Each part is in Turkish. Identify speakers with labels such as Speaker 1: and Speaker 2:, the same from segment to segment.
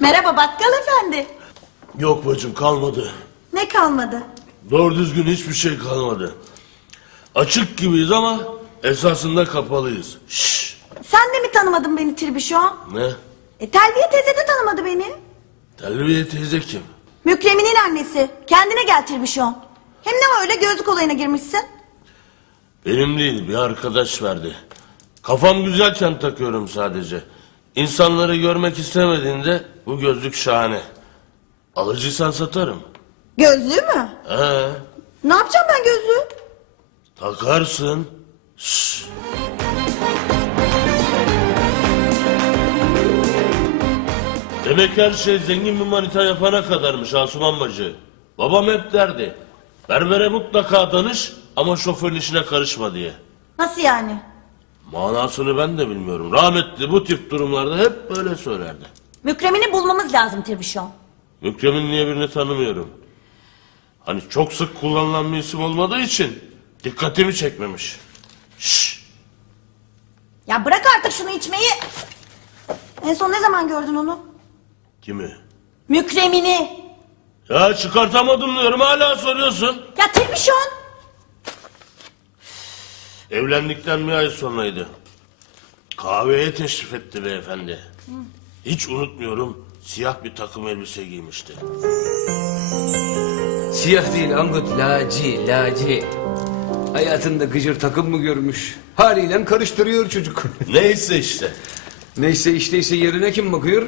Speaker 1: Merhaba bakkal efendi.
Speaker 2: Yok bacım, kalmadı.
Speaker 1: Ne kalmadı?
Speaker 2: Doğru düzgün hiçbir şey kalmadı. Açık gibiyiz ama esasında kapalıyız. Şşş.
Speaker 1: Sen de mi tanımadın beni Tirbişon?
Speaker 2: Ne?
Speaker 1: Telviye teyze de tanımadı beni.
Speaker 2: Telviye teyze kim?
Speaker 1: Mükremin'in annesi. Kendine gel Tirbişon. Hem ne var öyle gözlük olayına girmişsin?
Speaker 2: Benim değil, bir arkadaş verdi. Kafam güzelken takıyorum sadece. İnsanları görmek istemediğinde bu gözlük şahane. Alıcıysan satarım.
Speaker 1: Gözlüğü mü?
Speaker 2: He,
Speaker 1: Ne yapacağım ben gözlüğü?
Speaker 2: takarsın. Şşş. Demek her şey zengin bir manita yapana kadarmış Asuman bacı. Babam hep derdi. Berbere mutlaka danış ama şoförün işine karışma diye.
Speaker 1: Nasıl yani?
Speaker 2: Manasını ben de bilmiyorum. Rahmetli bu tip durumlarda hep böyle söylerdi.
Speaker 1: Mükremin'i bulmamız lazım Tirbişon.
Speaker 2: Mükremin niye birini tanımıyorum. Hani çok sık kullanılan bir isim olmadığı için dikkatimi çekmemiş. Şşş.
Speaker 1: Ya bırak artık şunu içmeyi. En son ne zaman gördün onu?
Speaker 2: Kimi?
Speaker 1: Mükremin'i.
Speaker 2: Ya çıkartamadım diyorum, hala soruyorsun.
Speaker 1: Ya Tirbişon.
Speaker 2: Evlendikten bir ay sonraydı. Kahveye teşrif etti beyefendi. Hiç unutmuyorum, siyah bir takım elbise giymişti.
Speaker 3: Siyah değil Angut, laci. Hayatında gıcır takım mı görmüş? Haliyle karıştırıyor çocuk.
Speaker 2: Neyse işte.
Speaker 3: Neyse işteyse yerine kim bakıyor?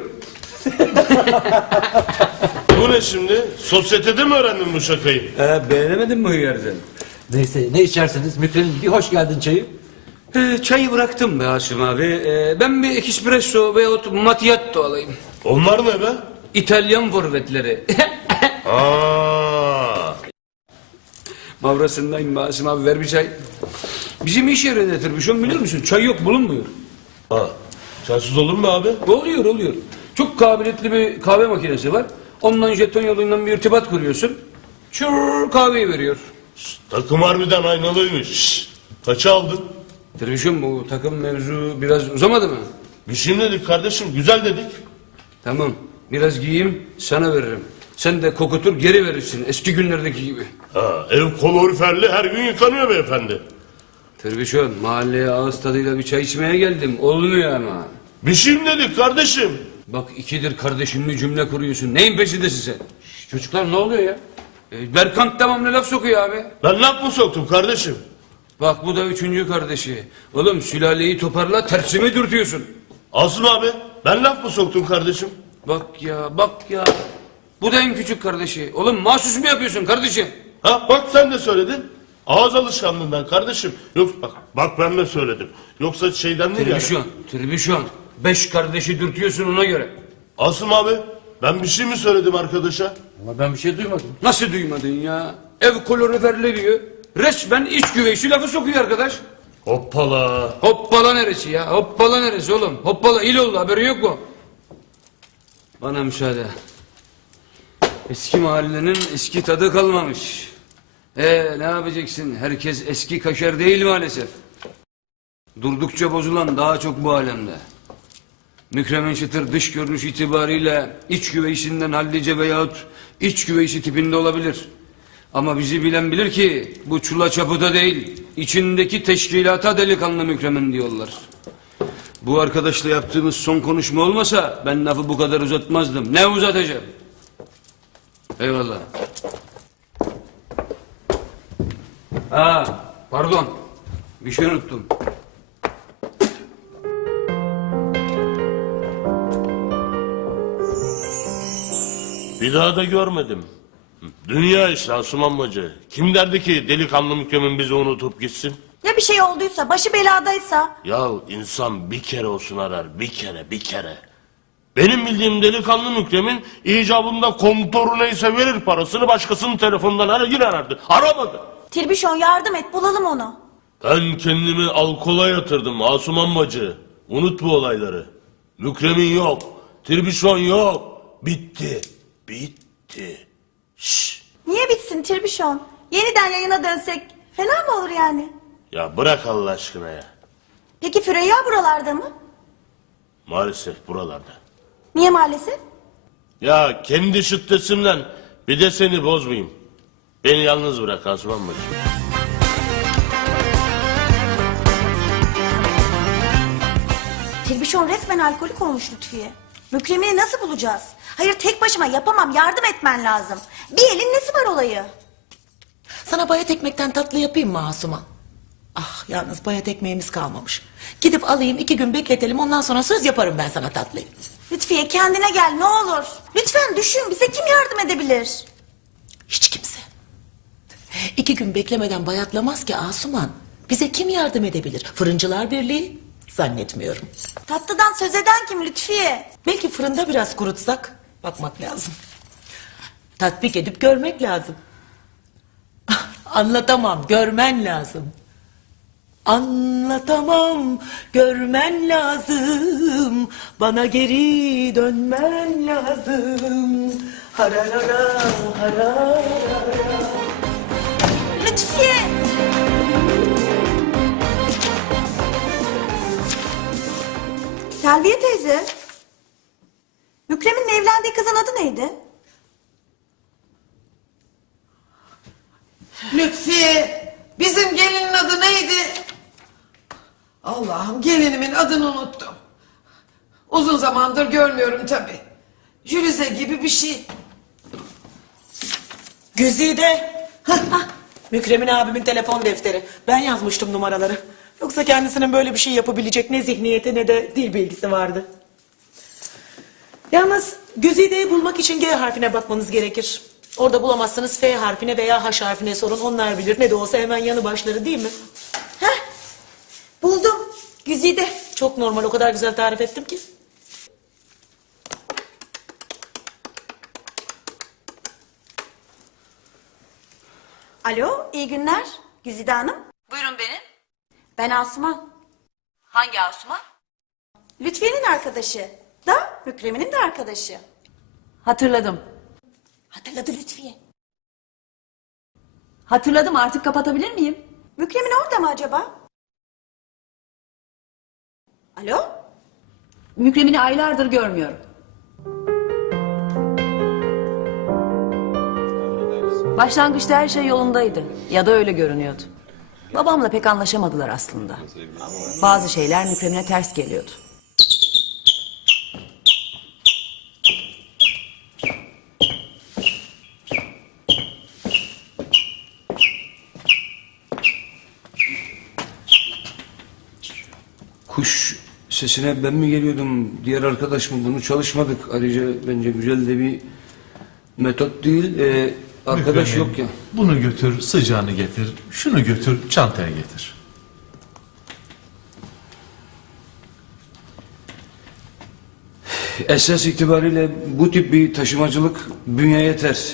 Speaker 2: Bu ne şimdi? Sosyetede mi öğrendin bu şakayı?
Speaker 3: Beğenemedin mi yerden?
Speaker 4: Neyse ne içersiniz? Mükremin bir hoş geldin çayı.
Speaker 3: Çayı bıraktım be Haşim abi. Ben bir espresso veyahut macchiato alayım.
Speaker 2: Onlar ne be?
Speaker 3: İtalyan forvetleri.
Speaker 2: Aa.
Speaker 3: Mavrasındayım be Haşim abi, ver bir çay. Bizim iş yerinde Tirbişon biliyor musun? Çay yok, bulunmuyor.
Speaker 2: Ha. Çaysız olur mu abi?
Speaker 3: Oluyor. Çok kabiliyetli bir kahve makinesi var. Ondan jeton yolundan bir irtibat kuruyorsun. Çur kahveyi veriyor.
Speaker 2: Takım harbiden aynalıymış. Şşş. Kaça aldın?
Speaker 3: Tirbişon bu takım mevzu biraz uzamadı mı?
Speaker 2: Bir şey dedik kardeşim, güzel dedik.
Speaker 3: Tamam, biraz giyeyim sana veririm. Sen de kokutur geri verirsin eski günlerdeki gibi.
Speaker 2: Ha, ev kaloriferli, her gün yıkanıyor beyefendi.
Speaker 3: Tirbişon, mahalleye ağız tadıyla bir çay içmeye geldim. Olmuyor ama.
Speaker 2: Bir şey dedik kardeşim?
Speaker 3: Bak ikidir kardeşimli cümle kuruyorsun. Neyin peşindesin sen? Çocuklar ne oluyor ya? Berkant devamlı laf sokuyor abi.
Speaker 2: Ben laf mı soktum kardeşim?
Speaker 3: Bak bu da üçüncü kardeşi. Oğlum sülaleyi toparla, tersimi dürtüyorsun.
Speaker 2: Asım abi, ben laf mı soktum kardeşim?
Speaker 3: Bak ya. Bu da en küçük kardeşi. Oğlum mahsus mu yapıyorsun kardeşim?
Speaker 2: Ha bak, sen de söyledin. Ağız alışkanlığından kardeşim. Yok bak ben de söyledim. Yoksa şeyden değil yani.
Speaker 3: Tribüşon. 5 kardeşi dürtüyorsun ona göre.
Speaker 2: Asım abi, ben bir şey mi söyledim arkadaşa?
Speaker 4: Ama ben bir şey duymadım.
Speaker 3: Nasıl duymadın ya? Ev kaloriferli diyor. Resmen iç güveysi lafı sokuyor arkadaş.
Speaker 2: Hoppala.
Speaker 3: Hoppala neresi ya? Hoppala neresi oğlum? Hoppala il oldu, haberi yok mu? Bana müsaade. Eski mahallenin eski tadı kalmamış. Ne yapacaksın? Herkes eski kaşar değil maalesef. Durdukça bozulan daha çok bu alemde. Mükremin Çıtır dış görünüş itibariyle iç güveysinden hallice veyahut iç güveysi tipinde olabilir. Ama bizi bilen bilir ki bu çula çapıda değil, içindeki teşkilata delikanlı Mükremin diyorlar. Bu arkadaşla yaptığımız son konuşma olmasa ben lafı bu kadar uzatmazdım. Ne uzatacağım? Eyvallah. Pardon. Bir şey unuttum.
Speaker 2: Bir daha da görmedim. Dünya işte Asuman bacı. Kim derdi ki delikanlı Mükremin bizi unutup gitsin?
Speaker 1: Ya bir şey olduysa, başı beladaysa?
Speaker 2: Ya insan bir kere olsun arar, bir kere. Benim bildiğim delikanlı Mükremin icabında komutoru neyse verir parasını, başkasının telefonundan yine arardı. Aramadı.
Speaker 1: Tirbişon yardım et, bulalım onu.
Speaker 2: Ben kendimi alkola yatırdım Asuman bacı. Unut bu olayları. Mükremin yok, Tirbişon yok. Bitti. Şşş.
Speaker 1: Niye bitsin Tirbişon? Yeniden yayına dönsek fena mı olur yani?
Speaker 2: Ya bırak Allah aşkına ya.
Speaker 1: Peki Füreyya buralarda mı?
Speaker 2: Maalesef buralarda.
Speaker 1: Niye maalesef?
Speaker 2: Ya kendi şıddetimden bir de seni bozmayayım. Beni yalnız bırak Asuman bacım.
Speaker 1: Tilbişon resmen alkolik olmuş Lütfiye. Mükremini nasıl bulacağız? Hayır tek başıma yapamam, yardım etmen lazım. Bir elin nesi var olayı?
Speaker 5: Sana bayat ekmekten tatlı yapayım mı Asuman? Ah yalnız bayat ekmeğimiz kalmamış. Gidip alayım 2 gün bekletelim ondan sonra söz yaparım ben sana tatlıyı.
Speaker 1: Lütfiye kendine gel ne olur. Lütfen düşün, bize kim yardım edebilir?
Speaker 5: Hiç kimse. 2 gün beklemeden bayatlamaz ki Asuman. Bize kim yardım edebilir? Fırıncılar Birliği? Zannetmiyorum.
Speaker 1: Tatlıdan söz eden kim Lütfiye?
Speaker 5: Belki fırında biraz kurutsak bakmak lazım. Tatbik edip görmek lazım. Anlatamam, görmen lazım. Anlatamam, görmen lazım. Bana geri dönmen lazım. Hararara, hararara.
Speaker 1: Lütfiye! Selviye teyze. Mükremin'in evlendiği kızın adı neydi?
Speaker 6: Lütfiye, bizim gelinin adı neydi? Allah'ım gelinimin adını unuttum. Uzun zamandır görmüyorum tabii. Jülize gibi bir şey.
Speaker 5: Güzide. Mükremin abimin telefon defteri. Ben yazmıştım numaraları. Yoksa kendisinin böyle bir şey yapabilecek ne zihniyeti ne de dil bilgisi vardı. Yalnız Güzide'yi bulmak için G harfine bakmanız gerekir. Orada bulamazsanız F harfine veya H harfine sorun. Onlar bilir. Ne de olsa hemen yanı başları değil mi?
Speaker 1: Heh, buldum. Güzide.
Speaker 5: Çok normal. O kadar güzel tarif ettim ki.
Speaker 1: Alo, iyi günler. Güzide Hanım.
Speaker 7: Buyurun benim.
Speaker 1: Ben Asuman.
Speaker 7: Hangi Asuman?
Speaker 1: Lütfiye'nin arkadaşı. Da Mükremin'in de arkadaşı.
Speaker 7: Hatırladım.
Speaker 1: Hatırladı Lütfiye.
Speaker 7: Hatırladım, artık kapatabilir miyim?
Speaker 1: Mükremin orada mı acaba? Alo?
Speaker 7: Mükremin'i aylardır görmüyorum. Başlangıçta her şey yolundaydı. Ya da öyle görünüyordu. Babamla pek anlaşamadılar aslında. Bazı şeyler Mükremin'e ters geliyordu.
Speaker 3: Kuş sesine ben mi geliyordum, diğer arkadaş mı? Bunu çalışmadık. Ayrıca bence güzel de bir metot değil. Arkadaş
Speaker 8: Mükremin,
Speaker 3: yok ya.
Speaker 8: Bunu götür, sıcağını getir. Şunu götür, çantaya getir.
Speaker 3: Esas itibariyle bu tip bir taşımacılık bünyeye ters.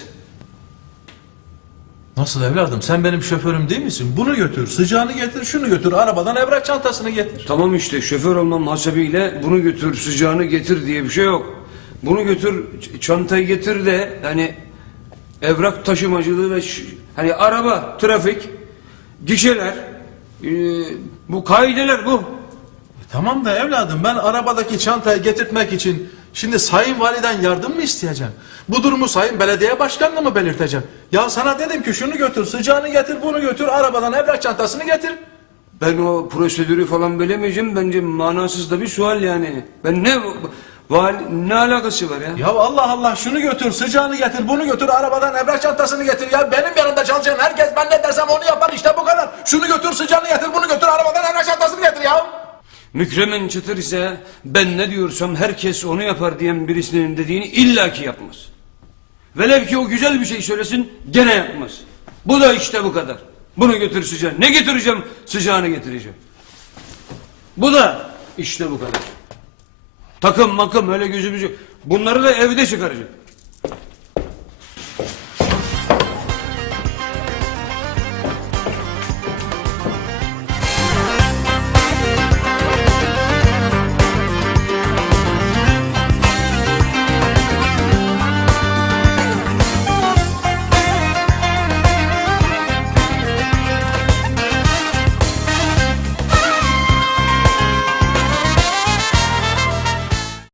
Speaker 8: Nasıl evladım? Sen benim şoförüm değil misin? Bunu götür, sıcağını getir, şunu götür. Arabadan evrak çantasını getir.
Speaker 3: Tamam işte, şoför olmam hasebiyle bunu götür, sıcağını getir diye bir şey yok. Bunu götür, çantayı getir de hani evrak taşımacılığı ve hani araba, trafik, gişeler, bu kaideler bu.
Speaker 8: Tamam da evladım, ben arabadaki çantayı getirtmek için şimdi Sayın Validen yardım mı isteyeceğim? Bu durumu Sayın Belediye Başkanı'na mı belirteceğim? Ya sana dedim ki şunu götür, sıcağını getir, bunu götür, arabadan evrak çantasını getir.
Speaker 3: Ben o prosedürü falan bilemeyeceğim. Bence manasız da bir sual yani. Ben ne alakası var ya?
Speaker 8: Ya Allah Allah, şunu götür, sıcağını getir, bunu götür, arabadan evrak çantasını getir. Ya benim yanımda çalışan herkes ben ne dersem onu yapar, işte bu kadar. Şunu götür, sıcağını getir, bunu götür, arabadan evrak çantasını getir ya.
Speaker 3: Mükremin çıtır ise ben ne diyorsam herkes onu yapar diyen birisinin dediğini illaki yapmaz. Velev ki o güzel bir şey söylesin gene yapmaz. Bu da işte bu kadar. Bunu götür sıcağını. Ne getireceğim? Sıcağını getireceğim. Bu da işte bu kadar. Takım makım öyle gözümüzü. Bunları da evde çıkaracak.